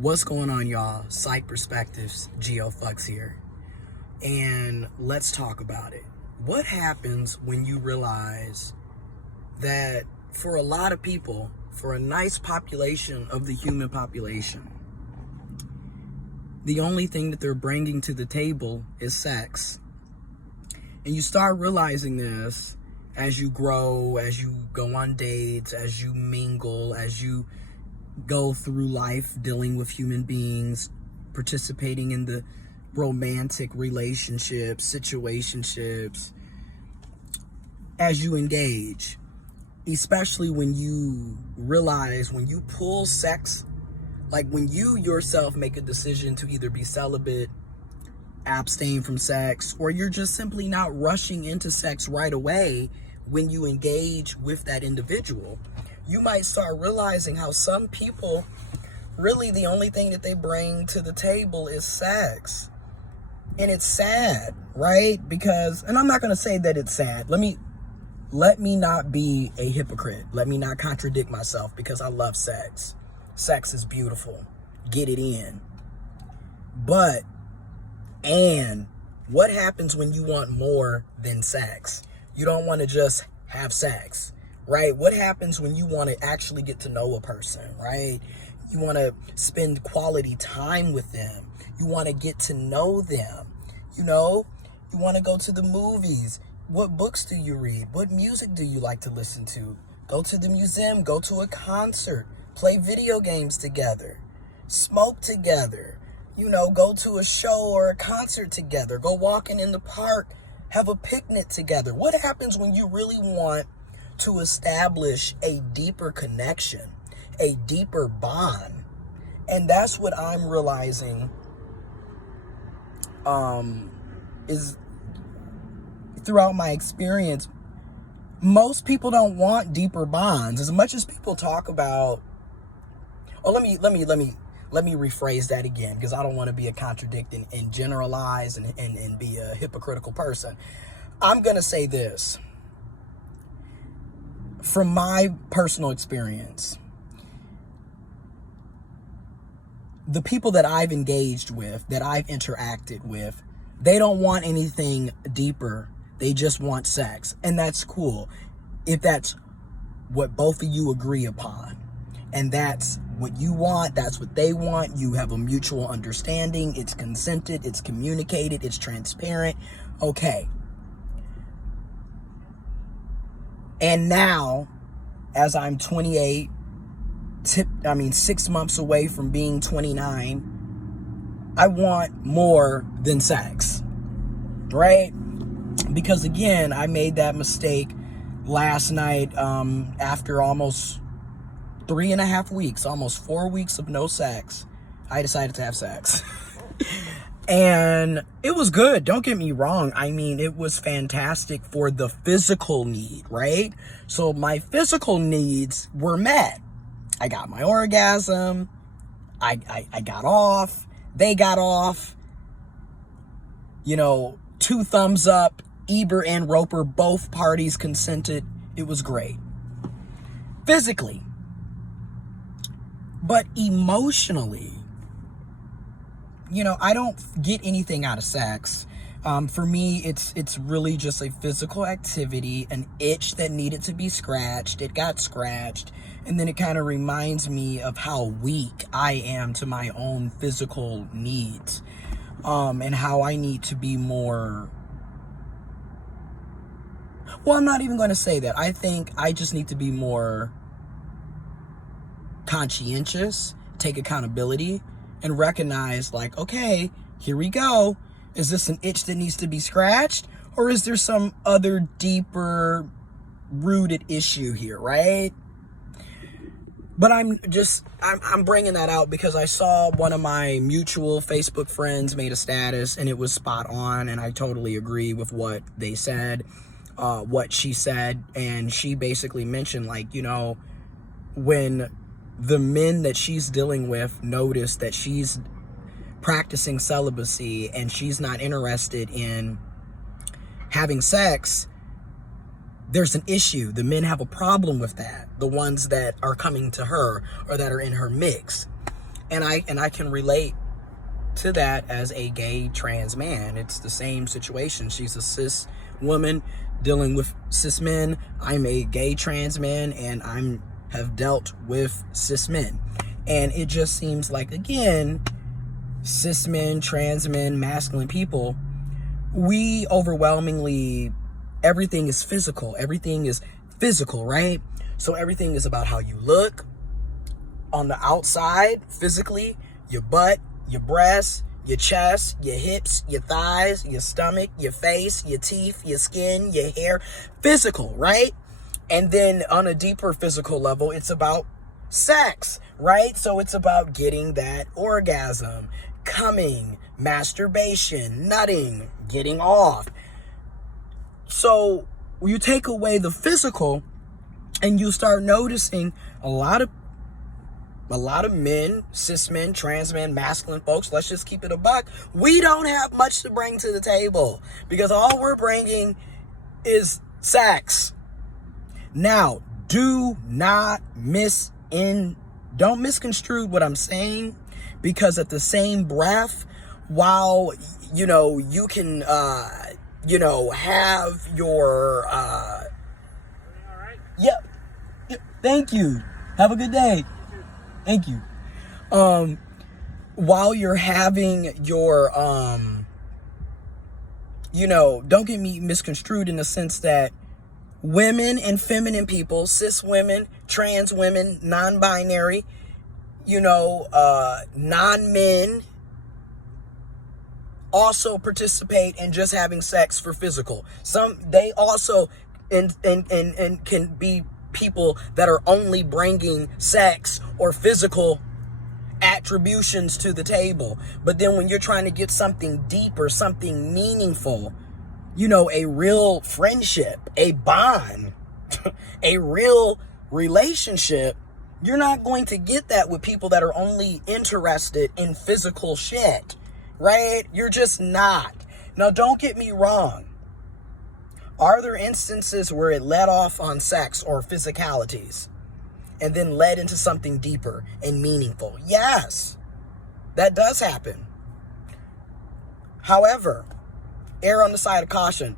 What's going on, y'all? Psych Perspectives, giofvcks here. And let's talk about it. What happens when you realize that for a lot of people, for a nice population of the human population, the only thing that they're bringing to the table is sex? And you start realizing this as you grow, as you go on dates, as you mingle, as you go through life dealing with human beings, participating in the romantic relationships, situationships, as you engage, especially when you realize, when you pull sex, like when you yourself make a decision to either be celibate, abstain from sex, or you're just simply not rushing into sex right away when you engage with that individual, you might start realizing how some people, really the only thing that they bring to the table is sex. And it's sad, right? Because, and I'm not going to say that it's sad. Let me not be a hypocrite. Let me not contradict myself, because I love sex. Sex is beautiful. Get it in. But, and what happens when you want more than sex? You don't want to just have sex, right? What happens when you want to actually get to know a person, right? You want to spend quality time with them. You want to get to know them. You know, you want to go to the movies. What books do you read? What music do you like to listen to? Go to the museum, go to a concert, play video games together, smoke together, you know, go to a show or a concert together, go walking in the park, have a picnic together. What happens when you really want to establish a deeper connection, a deeper bond? And that's what I'm realizing is throughout my experience, most people don't want deeper bonds. As much as people talk about, oh, let me rephrase that again, because I don't want to be a contradiction and generalize and be a hypocritical person. I'm going to say this. From my personal experience, the people that I've engaged with, that I've interacted with, they don't want anything deeper. They just want sex. And that's cool. If that's what both of you agree upon, and that's what you want, that's what they want, you have a mutual understanding, it's consented, it's communicated, it's transparent, okay. And now, as I'm 28, 6 months away from being 29, I want more than sex, right? Because again, I made that mistake last night after almost 3.5 weeks, almost 4 weeks of no sex. I decided to have sex. And it was good. Don't get me wrong. I mean, it was fantastic for the physical need, right? So my physical needs were met. I got my orgasm. I got off. They got off. You know, 2 thumbs up. Eber and Roper, both parties consented. It was great. Physically. But emotionally, you know, I don't get anything out of sex. For me, it's really just a physical activity, an itch that needed to be scratched. It got scratched. And then it kind of reminds me of how weak I am to my own physical needs. And how I need to be more... Well, I'm not even going to say that. I think I just need to be more conscientious, take accountability, and recognize, like, okay, here we go. Is this an itch that needs to be scratched? Or is there some other deeper rooted issue here, right? But I'm bringing that out because I saw one of my mutual Facebook friends made a status, and it was spot on, and I totally agree with what they said, what she said. And she basically mentioned, like, you know, when the men that she's dealing with notice that she's practicing celibacy and she's not interested in having sex, there's an issue. The men have a problem with that. The ones that are coming to her or that are in her mix. And I can relate to that as a gay trans man. It's the same situation. She's a cis woman dealing with cis men. I'm a gay trans man, and have dealt with cis men. And it just seems like, again, cis men, trans men, masculine people, we overwhelmingly, everything is physical. Everything is physical, right? So everything is about how you look on the outside, physically, your butt, your breasts, your chest, your hips, your thighs, your stomach, your face, your teeth, your skin, your hair, physical, right? And then on a deeper physical level, it's about sex, right? So it's about getting that orgasm, coming, masturbation, nutting, getting off. So you take away the physical and you start noticing a lot of men, cis men, trans men, masculine folks, let's just keep it a buck, we don't have much to bring to the table because all we're bringing is sex. Now, don't misconstrue what I'm saying, because at the same breath, while, you can, have your, yep, thank you. Have a good day. Thank you. While you're having your, don't get me misconstrued in the sense that women and feminine people, cis women, trans women, non-binary, non-men also participate in just having sex for physical. They also and can be people that are only bringing sex or physical attributions to the table. But then when you're trying to get something deeper, something meaningful, a real friendship, a bond, a real relationship, you're not going to get that with people that are only interested in physical shit, right? You're just not. Now, don't get me wrong. Are there instances where it led off on sex or physicalities and then led into something deeper and meaningful? Yes, that does happen. However, err on the side of caution.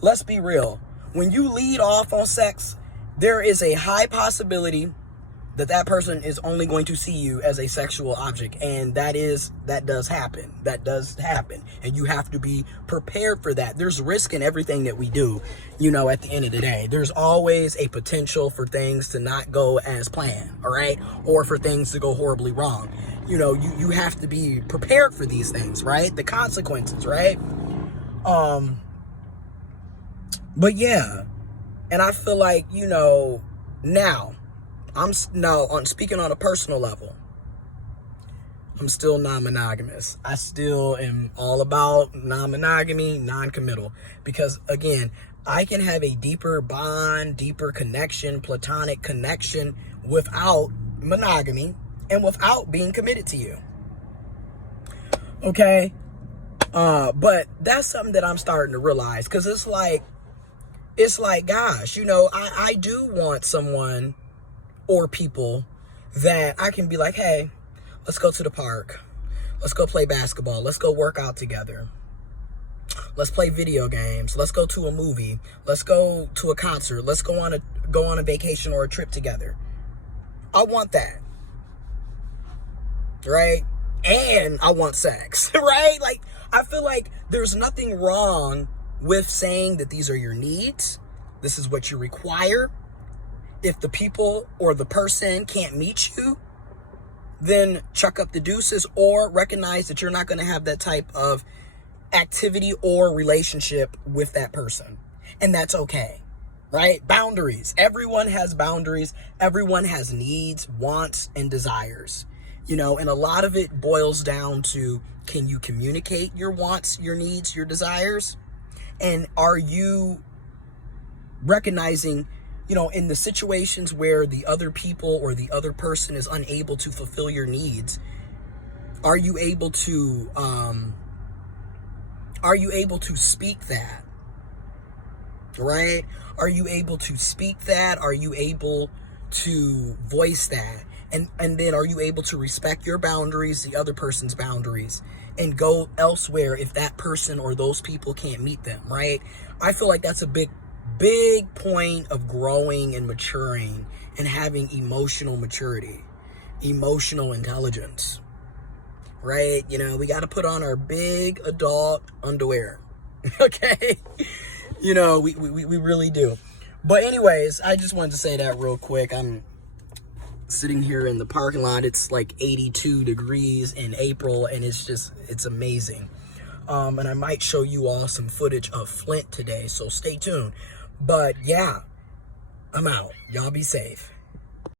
Let's be real. When you lead off on sex, there is a high possibility that person is only going to see you as a sexual object. And that does happen. That does happen. And you have to be prepared for that. There's risk in everything that we do, at the end of the day. There's always a potential for things to not go as planned, all right? Or for things to go horribly wrong. You have to be prepared for these things, right? The consequences, right? But yeah. And I feel like, now, I'm speaking on a personal level. I'm still non-monogamous. I still am all about non-monogamy, non-committal. Because, again, I can have a deeper bond, deeper connection, platonic connection without monogamy and without being committed to you. Okay? But that's something that I'm starting to realize. Because it's like, gosh, I do want someone or people that I can be like, hey, let's go to the park. Let's go play basketball. Let's go work out together. Let's play video games. Let's go to a movie. Let's go to a concert. Let's go on a vacation or a trip together. I want that. Right? And I want sex. Right? Like, I feel like there's nothing wrong with saying that these are your needs. This is what you require. If the people or the person can't meet you, then chuck up the deuces or recognize that you're not going to have that type of activity or relationship with that person. And that's okay, right? Boundaries. Everyone has boundaries. Everyone has needs, wants, and desires. And a lot of it boils down to, can you communicate your wants, your needs, your desires? And are you recognizing, in the situations where the other people or the other person is unable to fulfill your needs, are you able to speak that? Right? Are you able to speak that? Are you able to voice that? And then are you able to respect your boundaries, the other person's boundaries, and go elsewhere if that person or those people can't meet them, right? I feel like that's a big point of growing and maturing and having emotional maturity, emotional intelligence, right? You know, we got to put on our big adult underwear, okay? You know, we really do. But anyways, I just wanted to say that real quick. I'm sitting here in the parking lot. It's like 82 degrees in April, and it's amazing. And I might show you all some footage of Flint today, so stay tuned. But yeah, I'm out. Y'all be safe.